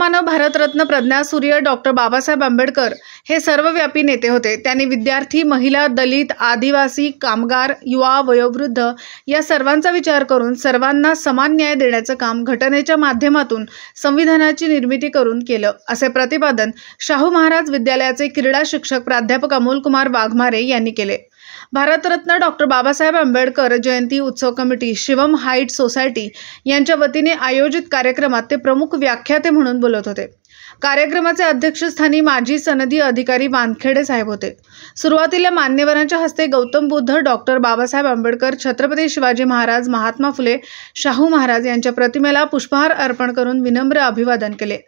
महामानव भारतरत्न प्रज्ञासूर्य डॉक्टर बाबासाहेब आंबेडकर हे सर्वव्यापी नेते होते। त्यांनी विद्यार्थी, महिला, दलित, आदिवासी, कामगार, युवा, वयोवृद्ध या सर्वांचा विचार करून सर्वांना समान न्याय देण्याचं काम घटनेच्या माध्यमातून संविधानाची निर्मिती करून केलं, असे प्रतिपादन शाहू महाराज विद्यालयाचे क्रीडा शिक्षक प्राध्यापक अमोलकुमार वाघमारे यांनी केले। भारतरत्न डॉक्टर बाबासाहेब आंबेडकर जयंती उत्सव कमिटी, शिवम हाइट्स सोसायटी यांच्या वतीने आयोजित कार्यक्रमात ते प्रमुख व्याख्याते म्हणून बोलत होते। कार्यक्रमाचे अध्यक्षस्थानी माजी सनदी अधिकारी वानखेडे साहेब होते। सुरुवातीला मान्यवरांच्या हस्ते गौतम बुद्ध, डॉक्टर बाबासाहेब आंबेडकर, छत्रपती शिवाजी महाराज, महात्मा फुले, शाहू महाराज यांच्या प्रतिमेला पुष्पहार अर्पण करून विनम्र अभिवादन केले।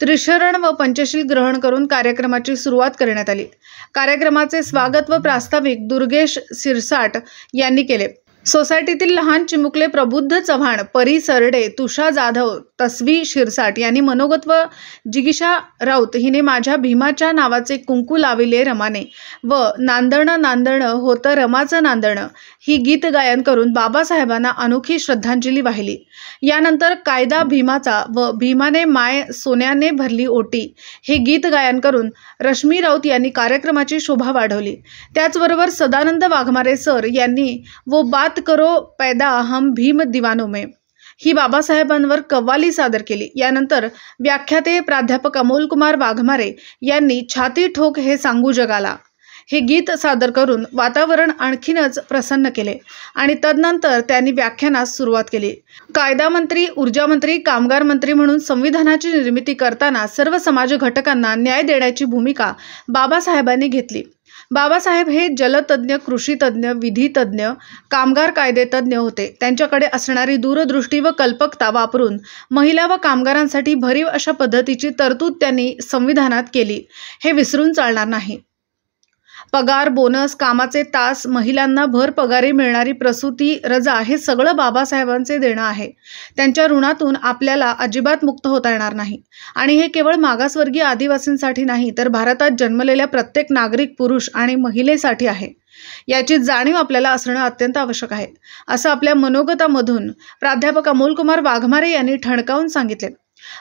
त्रिशरण व पंचशील ग्रहण करून कार्यक्रमाची सुरुवात करण्यात आली। कार्यक्रमाचे स्वागत व प्रास्ताविक दुर्गेश सिरसाट यांनी केले। सोसायटीतील लहान चिमुकले प्रबुद्ध चव्हाण, परी सरडे, तुषा जाधव, तस्वी शिरसाट यांनी मनोगत व जिगीषा राऊत हिने माझ्या भीमाच्या नावाचे कुंकू लाविले रमाने व नांदणं नांदणं होतं रमाचं नांदणं ही गीत गायन करून बाबासाहेबांना अनोखी श्रद्धांजली वाहिली। यानंतर कायदा भीमाचा व भीमाने माय सोन्याने भरली ओटी हे गीत गायन करून रश्मी राऊत यांनी कार्यक्रमाची शोभा वाढवली। त्याचबरोबर सदानंद वाघमारे सर यांनी वो बात करो पैदा हम भीम दीवानों में ही बाबासाहेबांवर कव्वाली सादर केली। यानंतर व्याख्याते प्राध्यापक अमोलकुमार वाघमारे यांनी छाती ठोक हे सांगू जगाला हे गीत सादर करून वातावरण आणखीनच प्रसन्न केले आणि तदनंतर त्यांनी व्याख्यानास सुरुवात केली। कायदा मंत्री, ऊर्जा मंत्री, कामगार मंत्री म्हणून संविधानाची निर्मिती करताना सर्व समाज घटकांना न्याय देण्याची भूमिका बाबासाहेबांनी घेतली। बाबासाहेब हे जलतज्ञ, कृषीतज्ञ, विधीतज्ञ, कामगार कायदेतज्ञ होते। त्यांच्याकडे असणारी दूरदृष्टी व कल्पकता वापरून महिला व कामगारांसाठी भरीव अशा पद्धतीची तरतूद त्यांनी संविधानात केली, हे विसरून चालणार नाही। पगार, बोनस, कामाचे तास, महिलांना भर पगारी मिळणारी प्रसूती रजा हे सगळं बाबासाहेबांचे देणं आहे। त्यांच्या ऋणातून आपल्याला अजिबात मुक्त होता येणार नाही आणि हे केवळ मागासवर्गीय आदिवासींसाठी नाही तर भारतात जन्मलेल्या प्रत्येक नागरिक, पुरुष आणि महिलेसाठी आहे। याची जाणीव आपल्याला असणं अत्यंत आवश्यक आहे, असं आपल्या मनोगतामधून प्राध्यापक अमोलकुमार वाघमारे यांनी ठणकावून सांगितले।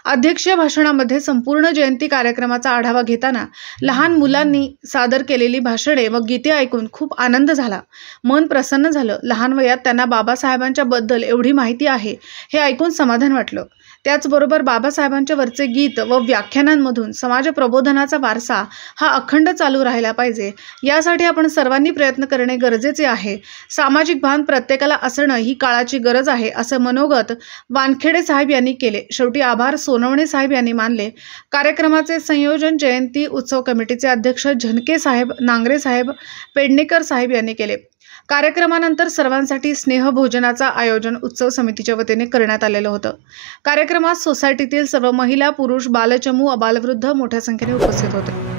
अध्यक्षीय भाषणामध्ये संपूर्ण जयंती कार्यक्रमाचा आढावा घेताना लहान मुलांनी सादर केलेली भाषणे व गीते ऐकून खूप आनंद झाला, मन प्रसन्न झालं। लहान वयात त्यांना बाबासाहेबांच्या बद्दल एवढी माहिती आहे हे ऐकून समाधान वाटलं। त्याचबरोबर बाबासाहेबांच्या वरचे गीत व व्याख्यानांमधून समाज प्रबोधनाचा वारसा हा अखंड चालू राहिला पाहिजे, यासाठी आपण सर्वांनी प्रयत्न करणे गरजेचे आहे। सामाजिक भान प्रत्येकाला असणं ही काळाची गरज आहे, असं मनोगत वानखेडे साहेब यांनी केले। शेवटी आभार सोनवणे साहेब यांनी मानले। कार्यक्रमाचे संयोजन जयंती उत्सव कमिटीचे अध्यक्ष झनके साहेब, नांगरे साहेब, पेडणेकर साहेब यांनी केले। कार्यक्रमानंतर सर्वांसाठी स्नेहभोजनाचं आयोजन उत्सव समितीच्या वतीने करण्यात आलेलं होतं। कार्यक्रमात सोसायटीतील सर्व महिला, पुरुष, बालचमू, अबालवृद्ध मोठ्या संख्येने उपस्थित होते।